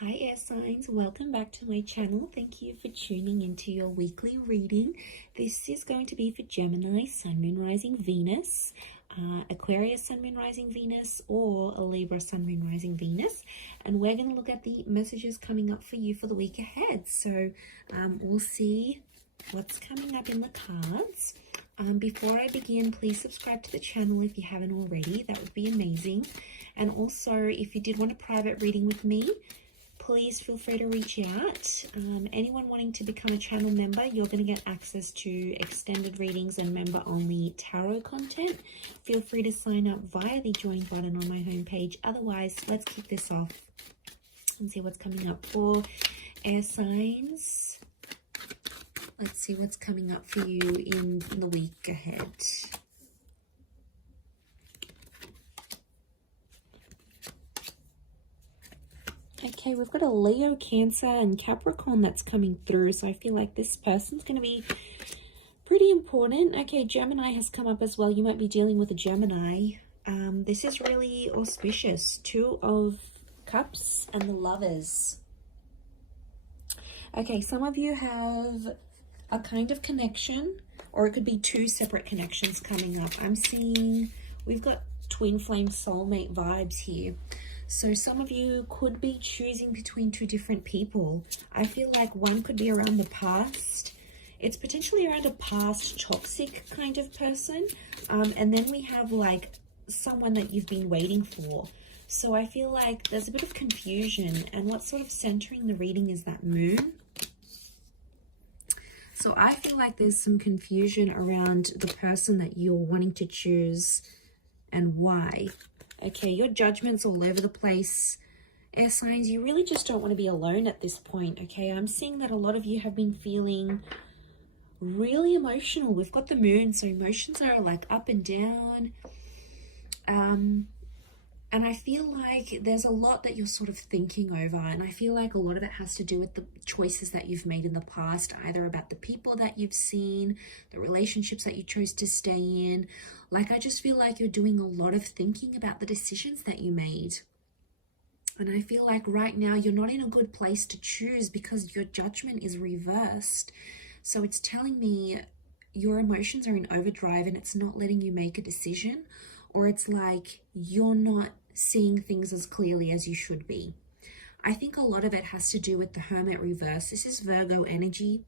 Hi air signs, welcome back to my channel. Thank you for tuning into your weekly reading. This is going to be for Gemini, Sun, Moon, Rising, Venus, Aquarius, Sun, Moon, Rising, Venus, or a Libra, Sun, Moon, Rising, Venus. And we're going to look at the messages coming up for you for the week ahead. So we'll see what's coming up in the cards. Before I begin, please subscribe to the channel if you haven't already. That would be amazing. And also, if you did want a private reading with me, please feel free to reach out. Anyone wanting to become a channel member, you're going to get access to extended readings and member-only tarot content. Feel free to sign up via the join button on my homepage. Otherwise, let's kick this off and see what's coming up for air signs. Let's see what's coming up for you in the week ahead. Okay, we've got a Leo, Cancer, and Capricorn that's coming through. So I feel like this person's going to be pretty important. Okay, Gemini has come up as well. You might be dealing with a Gemini. This is really auspicious. Two of Cups and the Lovers. Okay, some of you have a kind of connection, or it could be two separate connections coming up. I'm seeing we've got twin flame soulmate vibes here. So some of you could be choosing between two different people. I feel like one could be around the past. It's potentially around a past toxic kind of person. And then we have like someone that you've been waiting for. So I feel like there's a bit of confusion. And what's sort of centering the reading is that moon. So I feel like there's some confusion around the person that you're wanting to choose and why. Okay, your judgment's all over the place. Air signs, you really just don't want to be alone at this point, okay? I'm seeing that a lot of you have been feeling really emotional. We've got the moon, so emotions are like up and down. And I feel like there's a lot that you're sort of thinking over. And I feel like a lot of it has to do with the choices that you've made in the past, either about the people that you've seen, the relationships that you chose to stay in. Like, I just feel like you're doing a lot of thinking about the decisions that you made. And I feel like right now you're not in a good place to choose because your judgment is reversed. So it's telling me your emotions are in overdrive and it's not letting you make a decision, or it's like you're not seeing things as clearly as you should be. I think a lot of it has to do with the Hermit reverse. This is Virgo energy,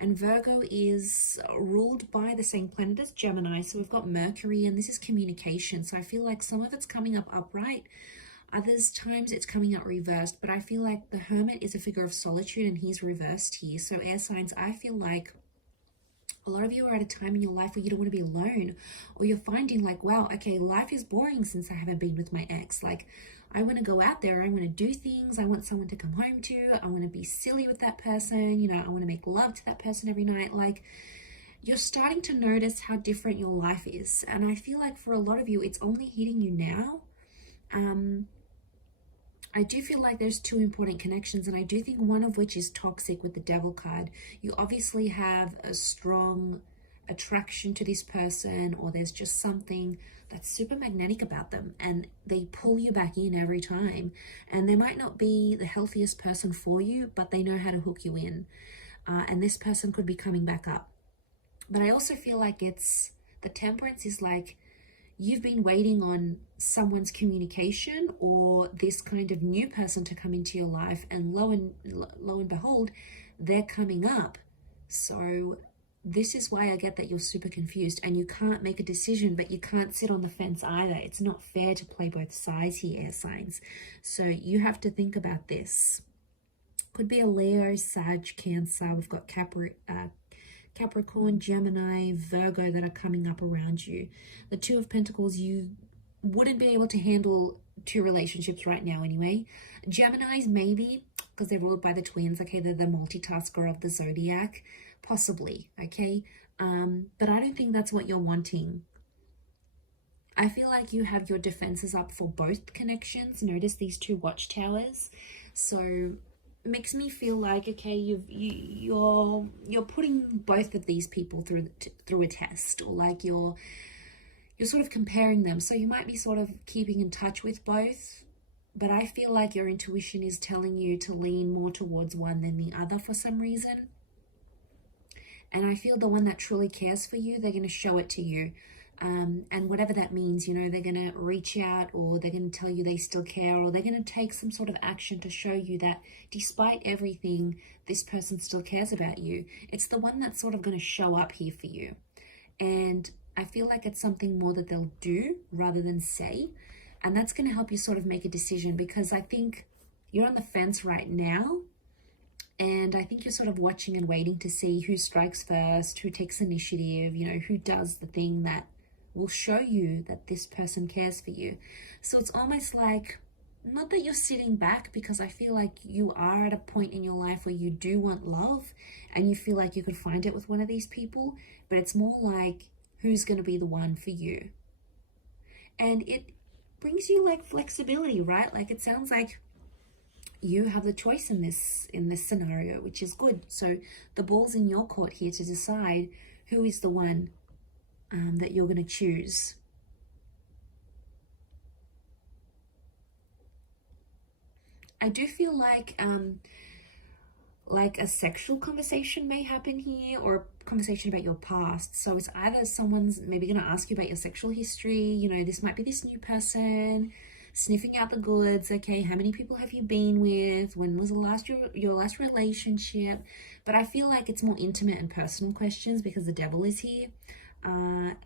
and Virgo is ruled by the same planet as Gemini. So we've got Mercury, and this is communication. So I feel like some of it's coming up upright. Others times it's coming out reversed, but I feel like the Hermit is a figure of solitude and he's reversed here. So air signs, I feel like a lot of you are at a time in your life where you don't want to be alone, or you're finding like, wow, okay, life is boring since I haven't been with my ex. Like, I want to go out there, I want to do things, I want someone to come home to, I want to be silly with that person, you know, I want to make love to that person every night. Like, you're starting to notice how different your life is. And I feel like for a lot of you, it's only hitting you now. I do feel like there's two important connections, and I do think one of which is toxic with the Devil card. You obviously have a strong attraction to this person, or there's just something that's super magnetic about them and they pull you back in every time. And they might not be the healthiest person for you, but they know how to hook you in. And this person could be coming back up. But I also feel like it's the Temperance is like, you've been waiting on someone's communication or this kind of new person to come into your life, and lo and behold, they're coming up. So this is why I get that you're super confused and you can't make a decision, but you can't sit on the fence either. It's not fair to play both sides here, air signs. So you have to think about this. Could be a Leo, Sag, Cancer. We've got Capricorn, Gemini, Virgo that are coming up around you. The Two of Pentacles, you wouldn't be able to handle two relationships right now anyway. Geminis, maybe, because they're ruled by the twins. Okay, they're the multitasker of the zodiac. Possibly, okay? But I don't think that's what you're wanting. I feel like you have your defenses up for both connections. Notice these two watchtowers. So makes me feel like, okay, you're putting both of these people through a test, or like you're sort of comparing them. So you might be sort of keeping in touch with both, but I feel like your intuition is telling you to lean more towards one than the other for some reason. And I feel the one that truly cares for you, they're going to show it to you. And whatever that means, you know, they're going to reach out, or they're going to tell you they still care, or they're going to take some sort of action to show you that despite everything, this person still cares about you. It's the one that's sort of going to show up here for you. And I feel like it's something more that they'll do rather than say. And that's going to help you sort of make a decision, because I think you're on the fence right now. And I think you're sort of watching and waiting to see who strikes first, who takes initiative, you know, who does the thing that will show you that this person cares for you. So it's almost like, not that you're sitting back, because I feel like you are at a point in your life where you do want love and you feel like you could find it with one of these people, but it's more like, who's going to be the one for you? And it brings you like flexibility, right? Like it sounds like you have the choice in this scenario, which is good. So the ball's in your court here to decide who is the one that you're going to choose. I do feel like a sexual conversation may happen here, or a conversation about your past. So it's either someone's maybe going to ask you about your sexual history. You know, this might be this new person sniffing out the goods. Okay, how many people have you been with? When was your last relationship? But I feel like it's more intimate and personal questions, because the devil is here.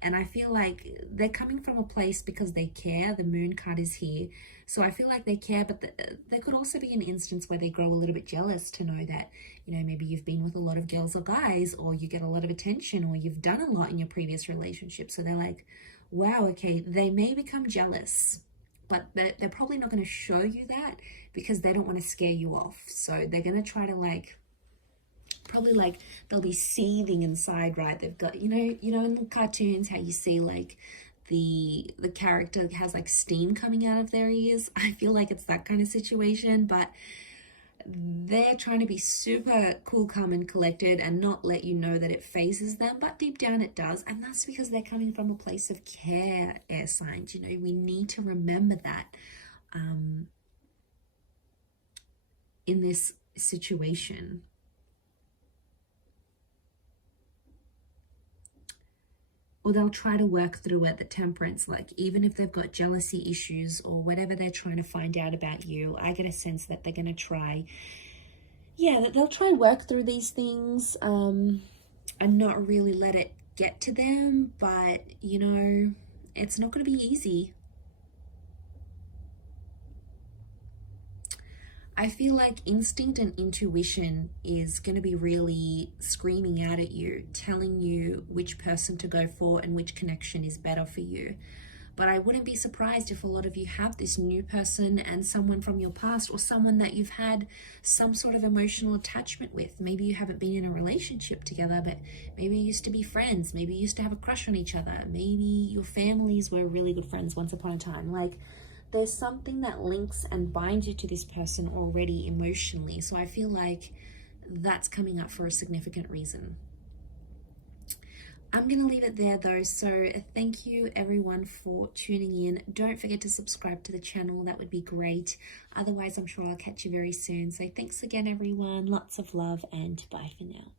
And I feel like they're coming from a place because they care. The moon card is here. So I feel like they care, but there could also be an instance where they grow a little bit jealous to know that, you know, maybe you've been with a lot of girls or guys, or you get a lot of attention, or you've done a lot in your previous relationship. So they're like, wow, okay, they may become jealous, but they're probably not going to show you that, because they don't want to scare you off. So they're going to try to like, probably like they'll be seething inside, right? They've got, you know in the cartoons how you see like the character has like steam coming out of their ears. I feel like it's that kind of situation, but they're trying to be super cool, calm and collected and not let you know that it phases them, but deep down it does. And that's because they're coming from a place of care, air signs. You know, we need to remember that in this situation. Or they'll try to work through it, the temperance, like even if they've got jealousy issues or whatever they're trying to find out about you, I get a sense that they're going to try, that they'll try and work through these things and not really let it get to them. But, you know, it's not going to be easy. I feel like instinct and intuition is going to be really screaming out at you, telling you which person to go for and which connection is better for you. But I wouldn't be surprised if a lot of you have this new person and someone from your past, or someone that you've had some sort of emotional attachment with. Maybe you haven't been in a relationship together, but maybe you used to be friends. Maybe you used to have a crush on each other. Maybe your families were really good friends once upon a time. Like, there's something that links and binds you to this person already emotionally. So I feel like that's coming up for a significant reason. I'm going to leave it there though. So thank you everyone for tuning in. Don't forget to subscribe to the channel. That would be great. Otherwise, I'm sure I'll catch you very soon. So thanks again, everyone. Lots of love and bye for now.